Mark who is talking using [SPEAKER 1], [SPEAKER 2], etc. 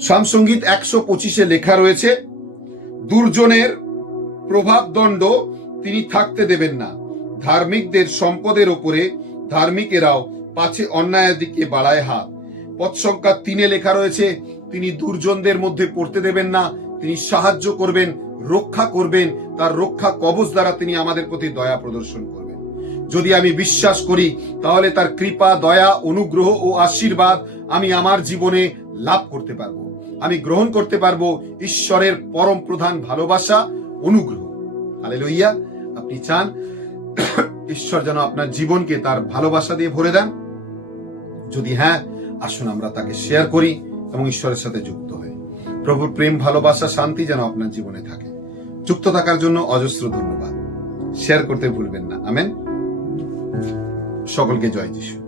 [SPEAKER 1] সামসঙ্গীত একশো পঁচিশে লেখা রয়েছে, দুর্জনের প্রভাবদণ্ড তিনি থাকতে দেবেন না। ধার্মিকদের সম্পদের ওপরে ধার্মিকেরাও পাছে অন্যায়ের দিকে বাড়ায় হাত। পথ সংখ্যা তিনে লেখা রয়েছে, তিনি দুর্জনদের মধ্যে পড়তে দেবেন না, তিনি সাহায্য করবেন, রক্ষা করবেন, তার রক্ষা কবচ দ্বারা তিনি আমাদের প্রতি দয়া প্রদর্শন করবেন। যদি আমি বিশ্বাস করি, তাহলে তার কৃপা, দয়া, অনুগ্রহ ও আশীর্বাদ আমি আমার জীবনে লাভ করতে পারব। আমি গ্রহণ করতে পারব ঈশ্বরের পরম প্রধান ভালোবাসা, অনুগ্রহ। হালে লইয়া আপনি চান ঈশ্বর যেন আপনার জীবনকে তার ভালোবাসা দিয়ে ভরে দেন? যদি হ্যাঁ আসুন আমরা তাকে শেয়ার করি এবং ঈশ্বরের সাথে যুক্ত হই। প্রভুর প্রেম, ভালোবাসা, শান্তি যেন আপনার জীবনে থাকে। যুক্ত থাকার জন্য অজস্র ধন্যবাদ। শেয়ার করতে ভুলবেন না। আমেন। সকলকে জয় যিশু।